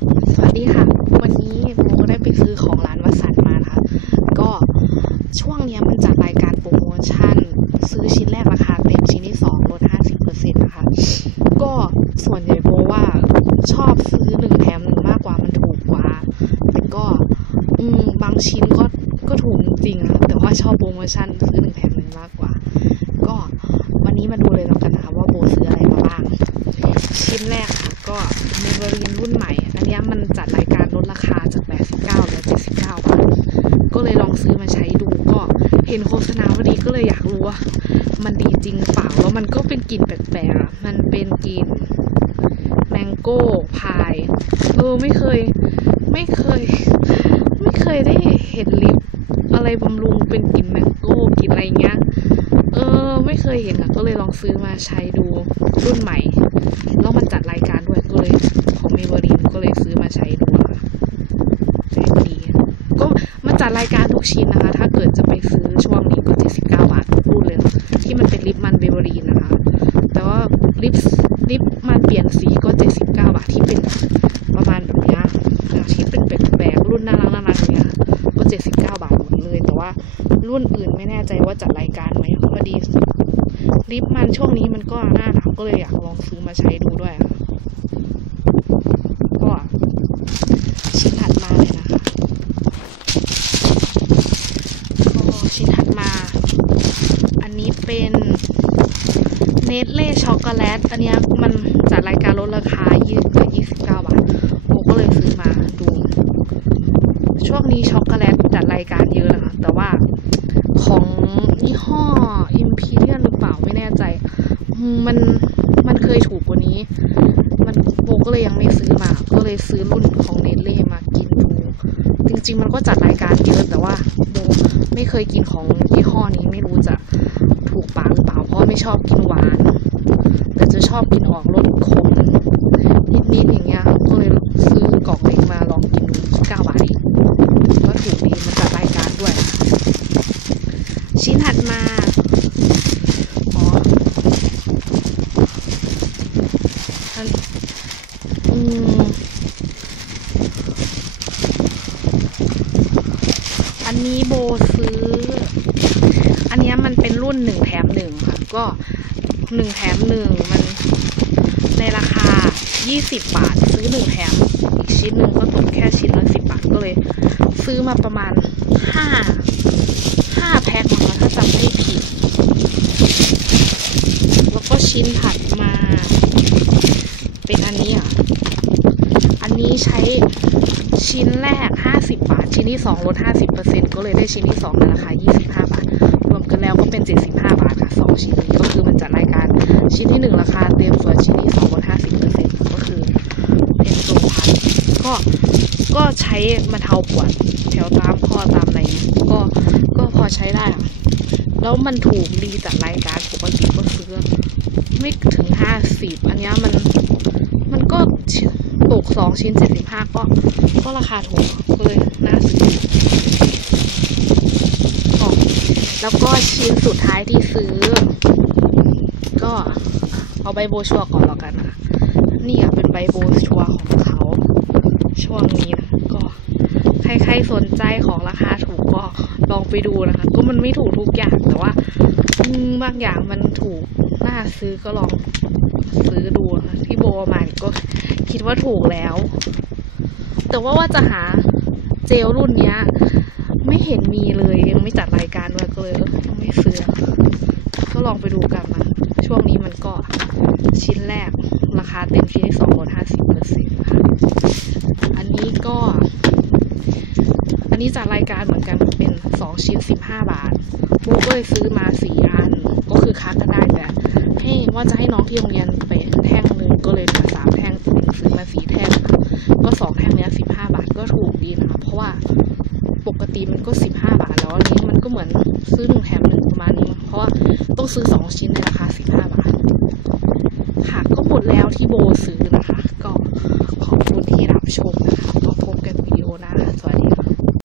สวัสดีค่ะวันนี้โบก็ได้ไปซื้อของร้านวสันต์มานะคะก็ช่วงนี้มันจัดรายการโปรโมชั่นซื้อชิ้นแรกราคาเต็มชิ้นที่2ลด 50% นะคะก็ส่วนใหญ่โบว่าชอบซื้อ1แถม1มากกว่ามันถูกกว่าแต่ก็บางชิ้นก็ถูกจริงๆนะแต่ว่าชอบโปรโมชั่นซื้อ1แถม1มากกว่าก็วันนี้มาดูเลยแล้วกันนะคะว่าโบซื้ออะไรมาบ้างชิ้นแรกค่ะก็เมเบอรีนรุ่นใหม่อันนี้มันจัดรายการลดราคาจาก89เหลือ79 บาทก็เลยลองซื้อมาใช้ดูก็เห็นโฆษณาพอดีก็เลยอยากรู้ว่ามันดีจริงเปล่าแล้วมันก็เป็นกลิ่นแปลกๆมันเป็นกลิ่นแมงโก้พายไม่เคยได้เห็นลิปอะไรบำรุงเป็นกลิ่นแมงโก้กลิ่นอะไรเงี้ยไม่เคยเห็นอ่ะก็เลยลองซื้อมาใช้ดูรุ่นใหม่แล้วมันจัดรายการด้วยก็เลยของเมเบอรีนก็เลยซื้อมาใช้ดูค่ะดีก็มันจัดรายการทุกชิ้นนะคะถ้าเกิดจะไปซื้อช่วงนี้ก็79 บาททุกรุ่นเลยที่มันเป็นลิปมันเมเบอรีนนะคะแต่ว่าลิปมันเปลี่ยนสีก็79 บาทที่เป็นประมาณแบบนี้ที่เป็นแปลกๆรุ่นน่ารักเนี้ยก็79 บาทหมดเลยแต่ว่ารุ่นอื่นไม่แน่ใจว่าจัดรายการไหมพอดีลิปมันช่วงนี้มันก็หน้าหนาวก็เลยอยากลองซื้อมาใช้ดูด้วยก็ชิ้นถัดมาเลยนะคะก็ชิ้นถัดมาอันนี้เป็นเนสเล่ช็อกโกแลตอันนี้มันจัดรายการลดราคา29 บาทโบก็เลยซื้อมาดูช่วงนี้ช็อกโกแลตจัดรายการเยอะนะคะแต่ว่าของยี่ห้อ Imperial หรือเปล่าไม่แน่ใจมันเคยถูกกว่านี้โบก็เลยยังไม่ซื้อมาก็เลยซื้อรุ่นของเนสเล่มากินดูจริงๆมันก็จัดรายการเยอะแต่ว่าโบไม่เคยกินของยี่ห้อนี้ไม่รู้จะถูกปากหรือเปล่าเพราะไม่ชอบกินหวานแต่จะชอบกินออกรสขมนิดๆอย่างเงี้ยก็เลยซื้อกล่องเล็กมาลองกินดู9 บาทเองก็ถูกดีมันจัดรายการด้วยชิ้นถัดมาอันนี้โบซื้ออันนี้มันเป็นรุ่น1แถม1ค่ะก็1แถม1มันในราคา20 บาทซื้อ1แถมอีกชิ้นหนึ่งก็ตกแค่ชิ้นละ10 บาทก็เลยซื้อมาประมาณ5แพ็คนะคะถ้าจำไม่ผิดแล้วก็ชิ้นถัดมาเป็นอันนี้อันนี้ใช้ชิ้นแรก50 บาทชิ้นที่2ลด 50% ก็เลยได้ชิ้นที่2ในราคา25 บาทรวมกันแล้วก็เป็น75 บาทค่ะ2ชิ้นนี้ก็คือมันจัดรายการชิ้นที่1ราคาเต็มส่วนชิ้นที่2ลด 50% ก็คือเป็นโปรพันก็ใช้บรรเทาปวดแถวตามข้อตามอะไรก็พอใช้ได้แล้วมันถูกดีจากรายการปกติก็ซื้อไม่ถึง50อันนี้มันก็ตก2ชิ้น75ก็ราคาถูกก็เลยน่าซื้อแล้วก็ชิ้นสุดท้ายที่ซื้อก็เอาใบโบชัวก่อนแล้วกันนะนี่เป็นใบโบชัวของเขาช่วงนี้นะก็ใครสนใจของราคาถูกก็ลองไปดูนะคะก็มันไม่ถูกทุกอย่างแต่ว่าบางอย่างมันถูกน่าซื้อก็ลองซื้อดูนะที่โบมาก็คิดว่าถูกแล้วแต่ว่าจะหาเจลรุ่นนี้ไม่เห็นมีเลยยังไม่จัดรายการด้วยก็เลยยังไม่ซื้อก็ลองไปดูกันนะช่วงนี้มันก็ชิ้นแรกราคาเต็มชิ้นที่2ลด 50% ค่ะอันนี้จัดรายการเหมือนกันเป็น2ชิ้น15 บาทโบก็เลยซื้อมา4 อันก็คือค้ากันได้แต่ว่าจะให้น้องที่โรงเรียนไปแท่งนึงก็เลยเหลือ3 แท่งซื้อมา4 แท่งก็2 แท่งเนี้ย15 บาทก็ถูกดีนะคะเพราะว่าปกติมันก็15 บาทแล้วอันนี้มันก็เหมือนซื้อ1แถม1ประมาณนี้เพราะว่าต้องซื้อ2ชิ้นในราคา15 บาทค่ะก็หมดแล้วที่โบซื้อนะคะก็ขอบคุณที่รับชม